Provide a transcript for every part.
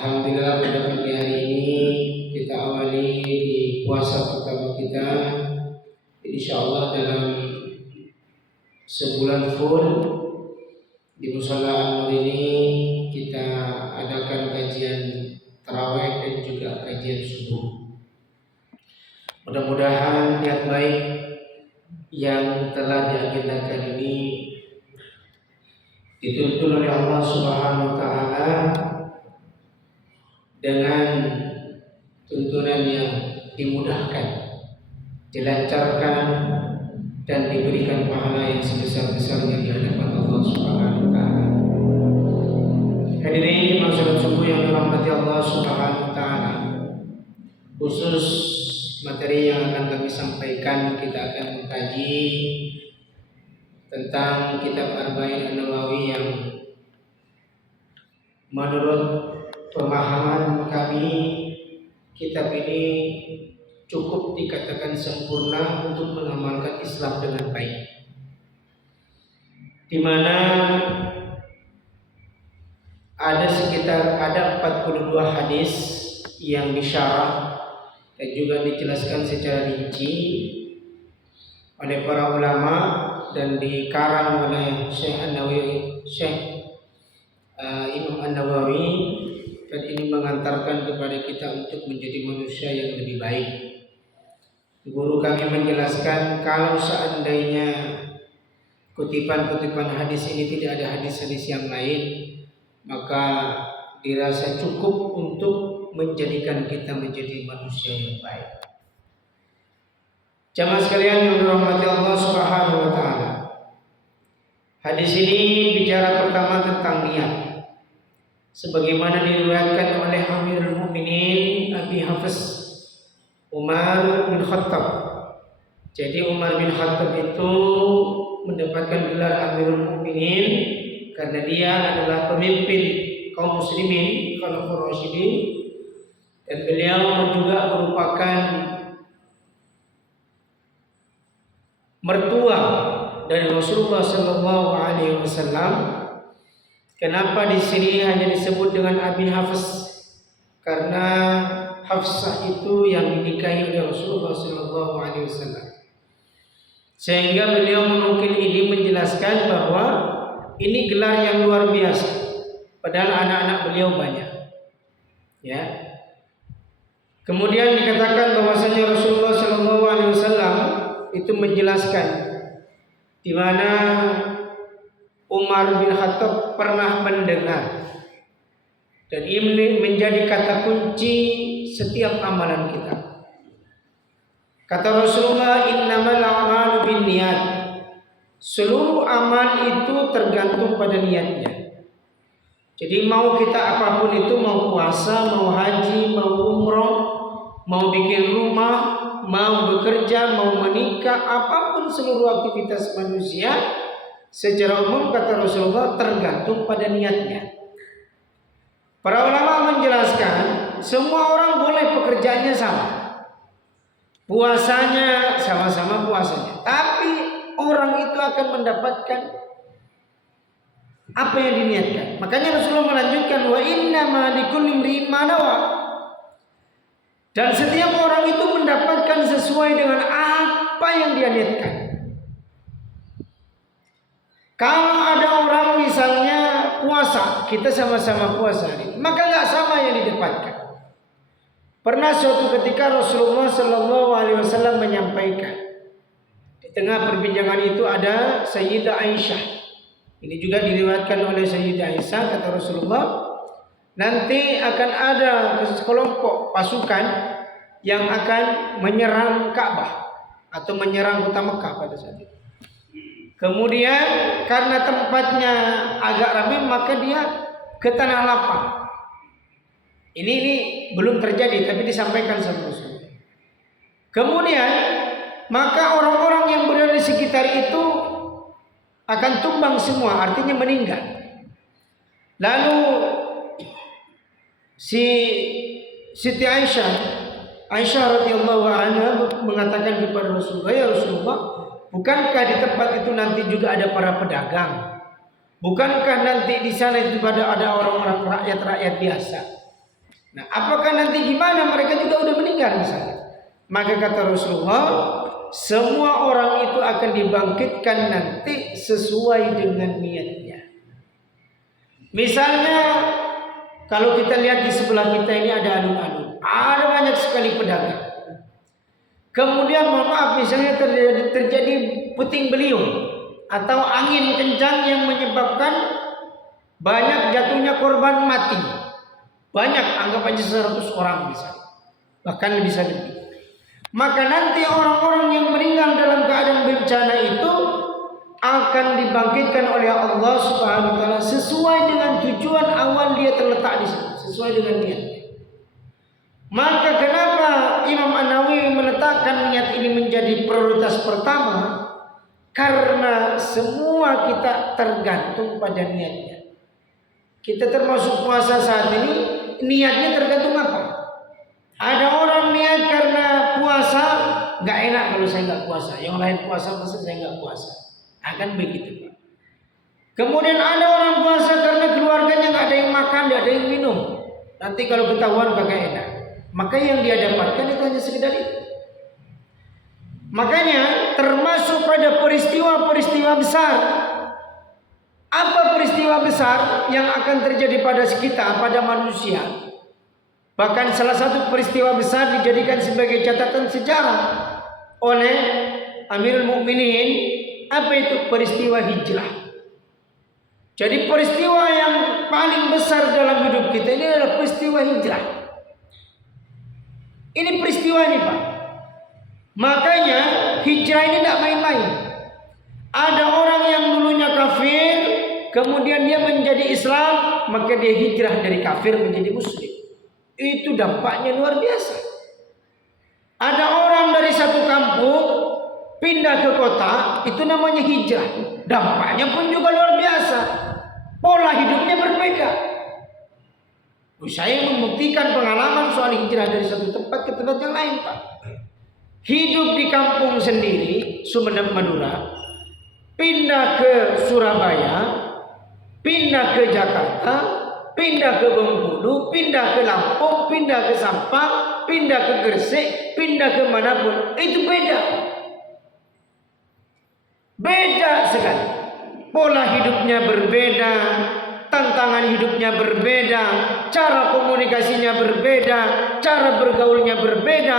Alhamdulillah pada pagi hari ini kita awali di puasa pertama kita. InsyaAllah dalam sebulan full di Mushola An-Nur ini kita adakan kajian tarawih dan juga kajian subuh. Mudah-mudahan niat baik yang telah diagendakan ini dituntun oleh Allah Subhanahu wa Ta'ala dengan tuntunan yang dimudahkan, dilancarkan, dan diberikan pahala yang sebesar-besarnya di hadapan Allah Subhanahu wa Ta'ala. Hadirin masyarakat subuh yang dirahmati Allah Subhanahu wa Ta'ala, khusus materi yang akan kami sampaikan, kita akan mengkaji tentang kitab Arba'in An-Nawawi yang menurut pemahaman kami kitab ini cukup dikatakan sempurna untuk mengamalkan Islam dengan baik, di mana ada 42 hadis yang disyarah dan juga dijelaskan secara rinci oleh para ulama dan dikarang oleh Imam An-Nawawi, dan ini mengantarkan kepada kita untuk menjadi manusia yang lebih baik. Guru kami menjelaskan kalau seandainya kutipan-kutipan hadis ini tidak ada hadis-hadis yang lain, maka dirasa cukup untuk menjadikan kita menjadi manusia yang baik. Jamaah sekalian yang dirahmati Allah Subhanahu wa Ta'ala, hadis ini bicara pertama tentang niat, sebagaimana diriwayatkan oleh Amirul Mukminin Abi Hafs Umar bin Khattab. Jadi Umar bin Khattab itu mendapatkan gelar Amirul Mukminin karena dia adalah pemimpin kaum muslimin, Khulafaur Rasyidin, dan beliau juga merupakan mertua dari Rasulullah Sallallahu Alaihi Wasallam. Kenapa di sini hanya disebut dengan Abi Hafs? Karena Hafsah itu yang dinikahi oleh Rasulullah Sallallahu Alaihi Wasallam. Sehingga beliau menukil ini menjelaskan bahwa ini gelar yang luar biasa. Padahal anak-anak beliau banyak. Ya. Kemudian dikatakan bahwasanya Rasulullah Sallallahu Alaihi Wasallam itu menjelaskan di mana Umar bin Khattab pernah mendengar, dan ini menjadi kata kunci setiap amalan kita. Kata Rasulullah, innamal a'malu binniyat. Seluruh amal itu tergantung pada niatnya. Jadi mau kita apapun itu, mau puasa, mau haji, mau umroh, mau bikin rumah, mau bekerja, mau menikah, apapun seluruh aktivitas manusia secara umum, kata Rasulullah, tergantung pada niatnya. Para ulama menjelaskan semua orang boleh pekerjaannya sama, puasanya sama-sama puasanya, tapi orang itu akan mendapatkan apa yang diniatkan. Makanya Rasulullah melanjutkan, wa innama likulli imri'in ma nawa. Dan setiap orang itu mendapatkan sesuai dengan apa yang dia niatkan. Kalau ada orang misalnya puasa, kita sama-sama puasa, maka nggak sama yang didapatkan. Pernah suatu ketika Rasulullah Sallallahu Alaihi Wasallam menyampaikan, di tengah perbincangan itu ada Sayyidah Aisyah. Ini juga diriwayatkan oleh Sayyidah Aisyah, kata Rasulullah, nanti akan ada sekelompok pasukan yang akan menyerang Ka'bah atau menyerang kota Mekah pada saat itu. Kemudian karena tempatnya agak ramai, maka dia ke tanah lapang. Ini belum terjadi, tapi disampaikan sama Rasul. Kemudian maka orang-orang yang berada di sekitar itu akan tumbang semua, artinya meninggal. Lalu Siti Aisyah radhiyallahu anha mengatakan kepada Rasulullah, ya Rasulullah, bukankah di tempat itu nanti juga ada para pedagang? Bukankah nanti di sana itu ada orang-orang rakyat biasa? Nah, apakah nanti gimana? Mereka juga udah meninggal misalnya. Maka kata Rasulullah, semua orang itu akan dibangkitkan nanti sesuai dengan niatnya. Misalnya kalau kita lihat di sebelah kita ini ada alun-alun, ada banyak sekali pedagang. Kemudian mohon maaf misalnya terjadi puting beliung atau angin kencang yang menyebabkan banyak jatuhnya korban mati. Banyak, anggap aja 100 orang misalnya. Bahkan bisa lebih. Maka nanti orang-orang yang meninggal dalam keadaan bencana itu akan dibangkitkan oleh Allah Subhanahu wa taala sesuai dengan tujuan awal dia terletak di situ, sesuai dengan niatnya. Maka kenapa Imam An-Nawawi meletakkan niat ini menjadi prioritas pertama? Karena semua kita tergantung pada niatnya. Kita termasuk puasa saat ini, niatnya tergantung apa? Ada orang niat karena puasa, nggak enak kalau saya nggak puasa. Yang lain puasa, masa saya nggak puasa? Akan begitu, Pak. Kemudian ada orang puasa karena keluarganya nggak ada yang makan, nggak ada yang minum. Nanti kalau ketahuan kagak enak. Maka yang dia dapatkan itu hanya sekedar itu. Makanya termasuk pada peristiwa-peristiwa besar. Apa peristiwa besar yang akan terjadi pada kita, pada manusia? Bahkan salah satu peristiwa besar dijadikan sebagai catatan sejarah oleh Amirul Mukminin. Apa itu? Peristiwa hijrah. Jadi peristiwa yang paling besar dalam hidup kita ini adalah peristiwa hijrah. Ini peristiwa ini, Pak. Makanya hijrah ini tidak main-main. Ada orang yang dulunya kafir, kemudian dia menjadi Islam, maka dia hijrah dari kafir menjadi muslim. Itu dampaknya luar biasa. Ada orang dari satu kampung pindah ke kota, itu namanya hijrah. Dampaknya pun juga luar biasa. Pola hidupnya berbeda. Saya membuktikan pengalaman soal hijrah dari satu tempat ke tempat yang lain, Pak. Hidup di kampung sendiri, Sumedang Madura, pindah ke Surabaya, pindah ke Jakarta, pindah ke Bengkulu, pindah ke Lampung, pindah ke Sampang, pindah ke Gresik, pindah ke manapun, itu beda. Beda sekali. Pola hidupnya berbeda, tantangan hidupnya berbeda, cara komunikasinya berbeda, cara bergaulnya berbeda,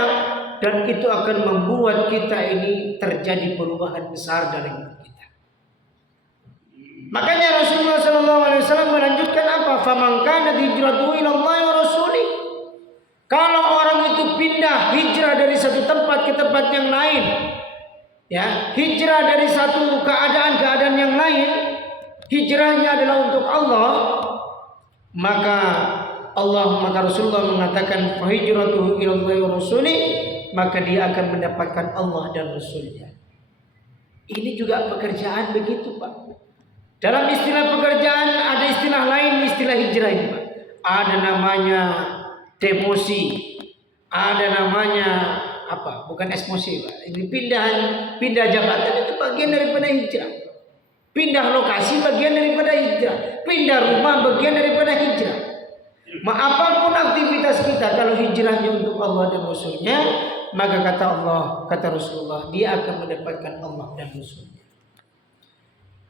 dan itu akan membuat kita ini terjadi perubahan besar dalam hidup kita. Makanya Rasulullah SAW melanjutkan apa? Faman kana hijratuhu ila Allah wa rasulih. Kalau orang itu pindah hijrah dari satu tempat ke tempat yang lain, ya, hijrah dari satu keadaan yang lain, hijrahnya adalah untuk Allah, maka Rasulullah mengatakan fa hijratuhu ila Allah wa rasulih, maka dia akan mendapatkan Allah dan Rasulnya. Ini juga pekerjaan begitu, Pak. Dalam istilah pekerjaan ada istilah lain, istilah hijrah ini, Pak. Ada namanya demosi, ada namanya apa? Bukan esmosi, Pak. Ini pindah jabatan itu bagian daripada hijrah. Pindah lokasi bagian daripada hijrah. Pindah rumah bagian daripada hijrah. Apapun aktivitas kita, kalau hijrahnya untuk Allah dan Rasulnya, maka kata Rasulullah, dia akan mendapatkan Allah dan Rasulnya.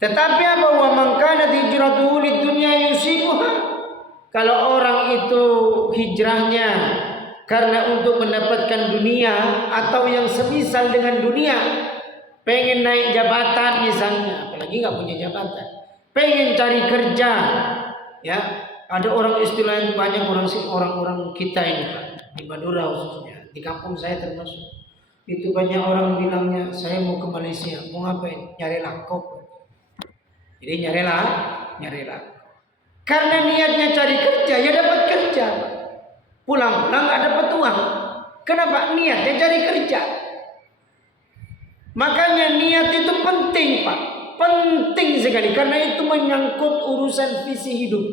Tetapi apa? Wa man kanat hijratuhu lid-dunya yusibuha. Kalau orang itu hijrahnya karena untuk mendapatkan dunia atau yang semisal dengan dunia, pengen naik jabatan misalnya, apalagi nggak punya jabatan, pengen cari kerja, ya. Ada orang istilah yang banyak orang kita ini, Pak, di Madura khususnya, di kampung saya termasuk. Itu banyak orang bilangnya, saya mau ke Malaysia, mau ngapain? Nyari langkok. Jadi nyari langkok. Karena niatnya cari kerja, ya dapat kerja. Pulang-pulang nggak dapat uang. Kenapa? Niatnya cari kerja. Makanya niat itu penting, Pak. Penting sekali, karena itu menyangkut urusan visi hidup.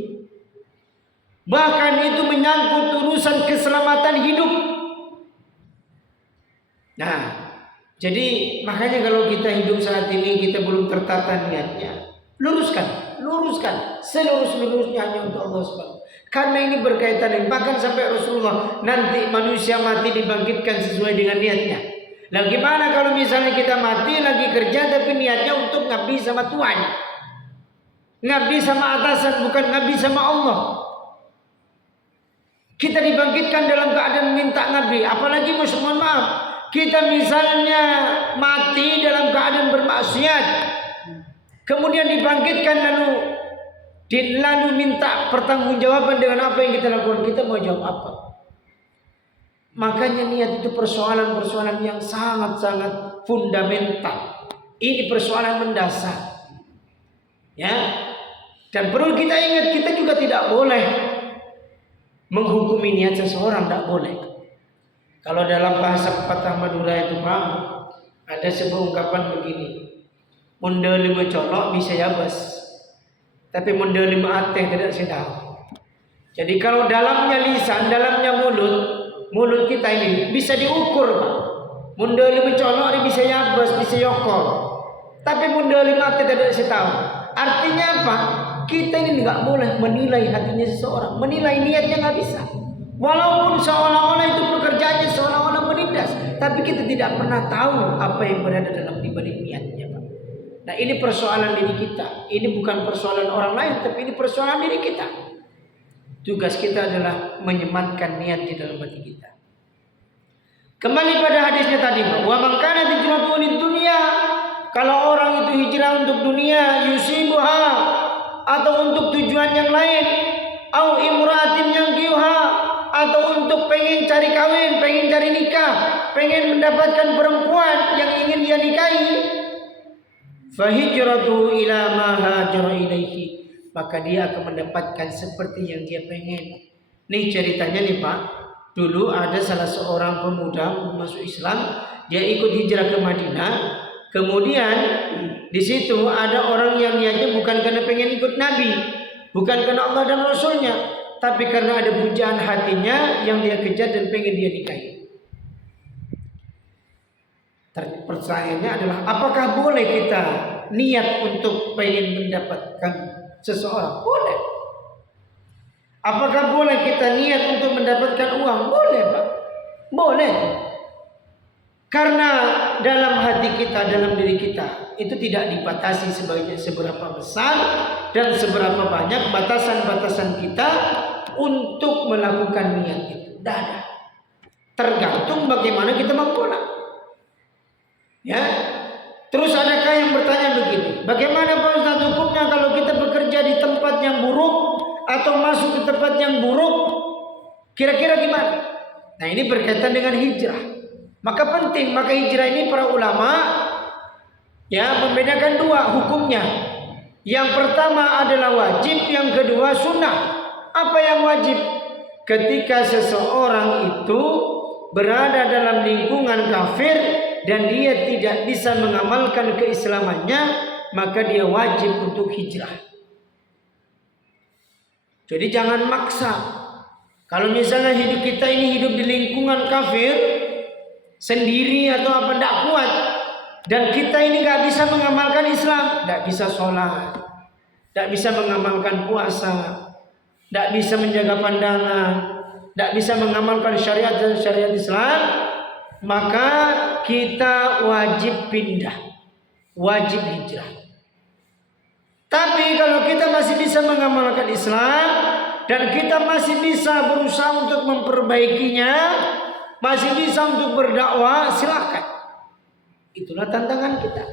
Bahkan itu menyangkut urusan keselamatan hidup. Nah, jadi makanya kalau kita hidup saat ini kita belum tertata niatnya, luruskan. luruskan seluruh-seluruhnya hanya untuk Allah SWT. Karena ini berkaitan dengan, bahkan sampai Rasulullah, nanti manusia mati dibangkitkan sesuai dengan niatnya. Nah gimana kalau misalnya kita mati lagi kerja tapi niatnya untuk ngabdi sama Tuhan, ngabdi sama atasan, bukan ngabdi sama Allah. Kita dibangkitkan dalam keadaan minta ngabdi, apalagi mohon maaf, kita misalnya mati dalam keadaan bermaksiat, kemudian dibangkitkan lalu minta pertanggungjawaban dengan apa yang kita lakukan, kita mau jawab apa? Makanya niat itu persoalan-persoalan yang sangat-sangat fundamental. Ini persoalan mendasar. Ya. Dan perlu kita ingat, kita juga tidak boleh menghukumi niat seseorang, tidak boleh. Kalau dalam bahasa pepatah Madura itu Pak, ada sebuah ungkapan begini. Munda lima colok bisa yabas, tapi munda lima ateh tidak sedang. Jadi kalau dalamnya lisan, dalamnya mulut kita ini bisa diukur Pak. Munda lima colok ini bisa yabas, bisa yokor, tapi munda lima ateh tidak sedang. Artinya apa? Kita ini nggak boleh menilai hatinya seseorang, menilai niatnya nggak bisa. Walaupun seolah-olah itu pekerjaannya seolah-olah menindas, tapi kita tidak pernah tahu apa yang berada dalam dibalik niatnya, Pak. Nah ini persoalan diri kita. Ini bukan persoalan orang lain, tapi ini persoalan diri kita. Tugas kita adalah menyematkan niat di dalam hati kita. Kembali pada hadisnya tadi, Pak. Wa man kana hijratuhu lid-dunya, kalau orang itu hijrah untuk dunia, yusibuha, atau untuk tujuan yang lain, au imra'atin yankihuha, atau untuk pengen cari kawin, pengen cari nikah, pengen mendapatkan perempuan yang ingin dia nikahi, fahijratu ila ma hajara ilaihi, maka dia akan mendapatkan seperti yang dia pengen. Nih ceritanya nih Pak, dulu ada salah seorang pemuda masuk Islam, dia ikut hijrah ke Madinah. Kemudian di situ ada orang yang niatnya bukan karena pengen ikut Nabi, bukan karena Allah dan Rasulnya, tapi karena ada pujaan hatinya yang dia kejar dan pengen dia nikahi. Pertanyaannya adalah, apakah boleh kita niat untuk pengen mendapatkan seseorang? Boleh. Apakah boleh kita niat untuk mendapatkan uang? Boleh Pak. Boleh. Karena dalam hati kita, dalam diri kita, itu tidak dibatasi seberapa besar dan seberapa banyak batasan-batasan kita untuk melakukan niat itu. Tidak ada. Tergantung bagaimana kita mengolah. Ya. Terus adakah yang bertanya begini, bagaimana Pak Ustaz hukumnya kalau kita bekerja di tempat yang buruk atau masuk ke tempat yang buruk? Kira-kira gimana? Nah ini berkaitan dengan hijrah. Maka penting, maka hijrah ini para ulama ya membedakan dua hukumnya. Yang pertama adalah wajib, yang kedua sunnah. Apa yang wajib? Ketika seseorang itu berada dalam lingkungan kafir dan dia tidak bisa mengamalkan keislamannya, maka dia wajib untuk hijrah. Jadi jangan maksa. Kalau misalnya hidup kita ini hidup di lingkungan kafir sendiri atau apa, tidak kuat, dan kita ini nggak bisa mengamalkan Islam, tidak bisa sholat, tidak bisa mengamalkan puasa, tidak bisa menjaga pandangan, tidak bisa mengamalkan syariat dan syariat Islam, maka kita wajib pindah, wajib hijrah. Tapi kalau kita masih bisa mengamalkan Islam dan kita masih bisa berusaha untuk memperbaikinya, masih bisa untuk berdakwah, silakan. Itulah tantangan kita.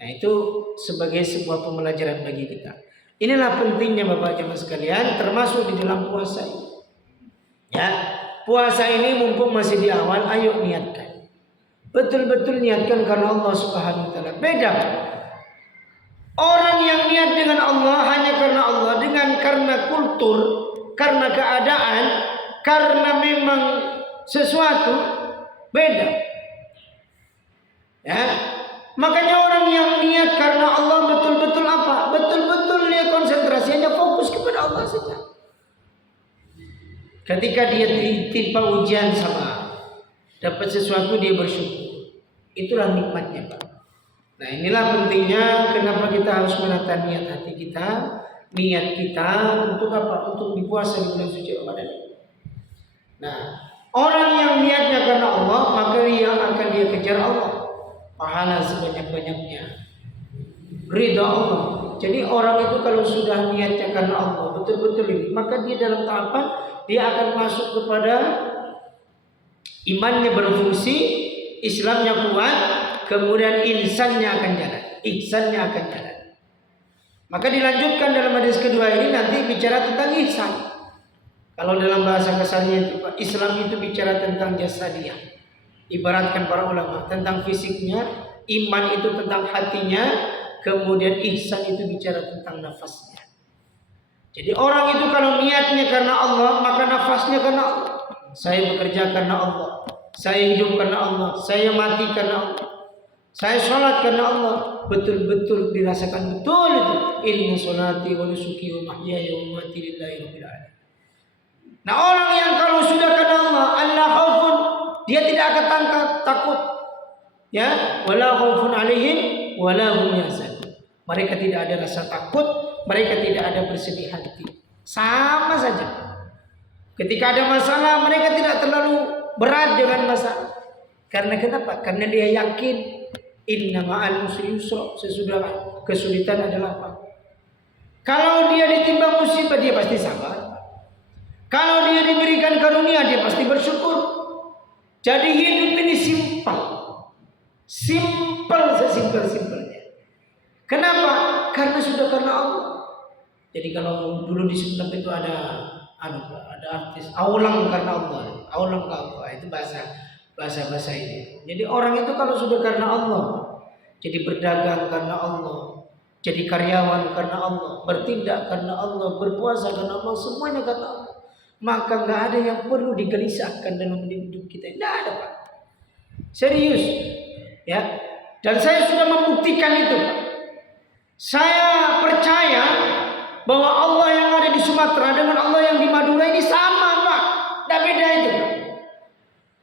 Nah itu sebagai sebuah pembelajaran bagi kita. Inilah pentingnya Bapak Jemaah sekalian, termasuk di dalam puasa ini. Ya, puasa ini mumpung masih di awal, ayo niatkan. Betul-betul niatkan karena Allah Subhanahu wa taala. Beda. Orang yang niat dengan Allah hanya karena Allah, karena kultur, karena keadaan, karena memang sesuatu, beda. Ya. Makanya orang yang niat karena Allah betul-betul apa? Betul-betul dia konsentrasinya fokus kepada Allah saja. Ketika dia ditimpa ujian sama dapat sesuatu, dia bersyukur. Itulah nikmatnya Pak. Nah, inilah pentingnya kenapa kita harus menata niat hati kita, niat kita untuk apa? Untuk dipuasa di bulan suci Ramadan. Nah, orang yang niatnya karena Allah, maka yang akan dia kejar Allah, pahala sebanyak-banyaknya, ridha Allah. Jadi orang itu kalau sudah niatnya karena Allah betul-betul ini, maka dia dalam tahapan dia akan masuk kepada imannya berfungsi, Islamnya kuat, kemudian ihsannya akan jalan, ihsannya akan jalan. Maka dilanjutkan dalam hadis kedua ini nanti bicara tentang ihsan. Kalau dalam bahasa kasarnya itu Islam itu bicara tentang jasadiyah. Ibaratkan para ulama tentang fisiknya, iman itu tentang hatinya, kemudian ihsan itu bicara tentang nafasnya. Jadi orang itu kalau niatnya karena Allah, maka nafasnya karena Allah. Saya bekerja karena Allah, saya hidup karena Allah, saya mati karena Allah, saya sholat karena Allah. Betul-betul dirasakan betul itu. Inna sholati wa nusuki wa mahyaya wa mamati lillahi rabbil alamin. Nah, orang yang kalau sudah karena Allah, Allah khaufun, dia tidak akan takut. Ya, wala khaufun alaihim wala hum yahzanun. Mereka tidak ada rasa takut, mereka tidak ada bersedih hati. Sama saja. Ketika ada masalah, mereka tidak terlalu berat dengan masalah. Karena kenapa? Karena dia yakin inna ma'al usri yusra, sesudah kesulitan adalah apa? Kalau dia ditimpa musibah, dia pasti sabar. Kalau dia diberikan karunia, dia pasti bersyukur. Jadi hidup ini simpel. Simpel sesimpel-simpelnya. Kenapa? Karena sudah karena Allah. Jadi kalau dulu di Sunnah itu ada artis aulang karena Allah, aulang ke Allah, itu bahasa ini. Jadi orang itu kalau sudah karena Allah, jadi berdagang karena Allah, jadi karyawan karena Allah, bertindak karena Allah, berpuasa karena Allah, semuanya karena Allah, maka nggak ada yang perlu digelisahkan dalam hidup kita. Tidak ada, Pak. Serius, ya. Dan saya sudah membuktikan itu, Pak. Saya percaya bahwa Allah yang ada di Sumatera dengan Allah yang di Madura ini sama, Pak. Tidak beda itu, Pak.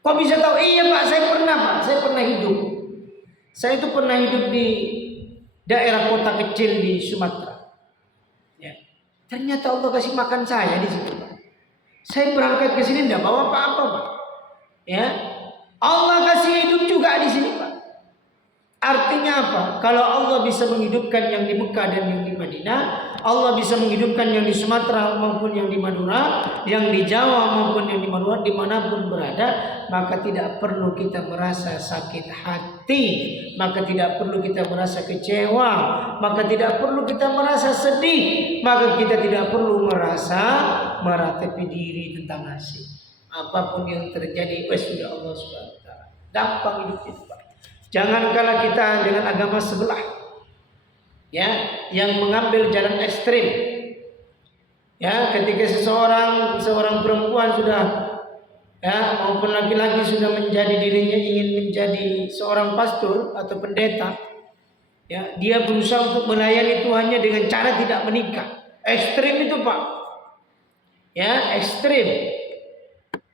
Kok bisa tahu? Iya, Pak, saya pernah, Pak. Saya pernah hidup. Saya itu pernah hidup di daerah kota kecil di Sumatera. Ya. Ternyata Allah kasih makan saya di situ, Pak. Saya berangkat ke sini tidak bawa apa-apa, Pak. Ya. Allah kasih hidup juga di sini, Pak. Artinya apa? Kalau Allah bisa menghidupkan yang di Mekah dan yang di Madinah, Allah bisa menghidupkan yang di Sumatera maupun yang di Madura, yang di Jawa maupun yang di Madura, dimanapun berada, maka tidak perlu kita merasa sakit hati, maka tidak perlu kita merasa kecewa, maka tidak perlu kita merasa sedih, maka kita tidak perlu merasa meratapi diri tentang nasib. Apapun yang terjadi, sudah Allah SWT. Gampang hidup itu, Pak. Jangan kalah kita dengan agama sebelah, ya, yang mengambil jalan ekstrim. Ya, ketika seorang perempuan sudah, ya, maupun laki-laki sudah menjadi dirinya ingin menjadi seorang pastor atau pendeta, ya, dia berusaha untuk melayani Tuhannya dengan cara tidak menikah. Ekstrim itu, Pak. Ya, ekstrim.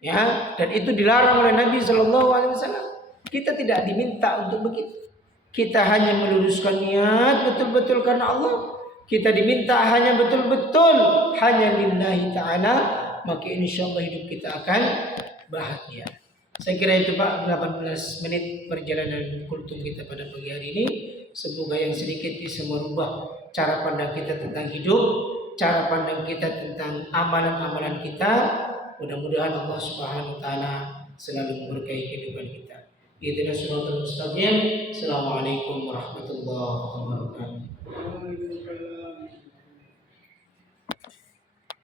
Ya, dan itu dilarang oleh Nabi SAW. Kita tidak diminta untuk begitu. Kita hanya meluruskan niat betul-betul karena Allah. Kita diminta hanya betul-betul hanya lillahi ta'ala. Maka insya Allah hidup kita akan bahagia. Saya kira itu, Pak, 18 menit perjalanan kultum kita pada pagi hari ini. Semoga yang sedikit bisa merubah cara pandang kita tentang hidup, cara pandang kita tentang amalan-amalan kita. Mudah-mudahan Allah Subhanahu wa taala selalu memberkahi kehidupan kita. Ihdinas siratal mustaqim. Assalamualaikum warahmatullahi wabarakatuh.